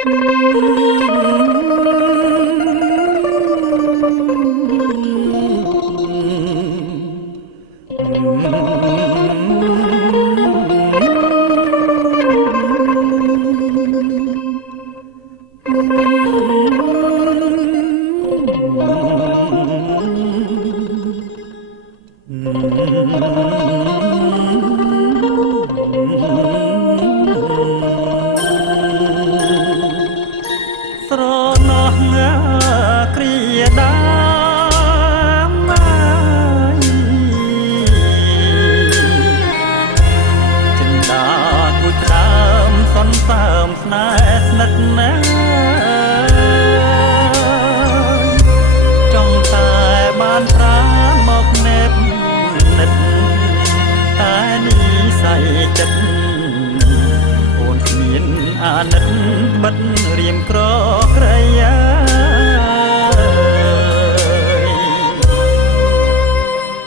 ស្រណោះគ្រាដាចិនដាគួយក្ដើមសនសើមស្នេហ៍ស្និទ្ធណាចង់តែបានប្រាមកណែបនិតតែនិស័យចិត្តអូនគ្មានអាណិតបិទរៀមក្រក្រៃ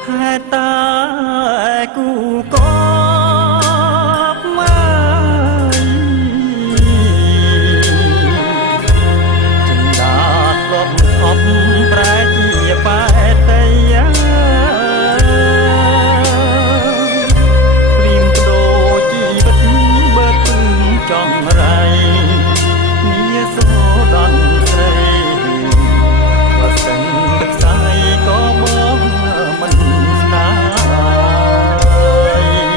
ហេតុតែគូកបមកចិនដាធ្លាប់អបប្រែជាបែតីព្រៀមបដូរជីវិតបើពឹងចង់រៃនាសូដនស្រីបើសិនទឹកស្អីក៏បងមិនស្ដាយ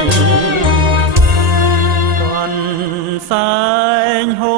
តន់សែងហូ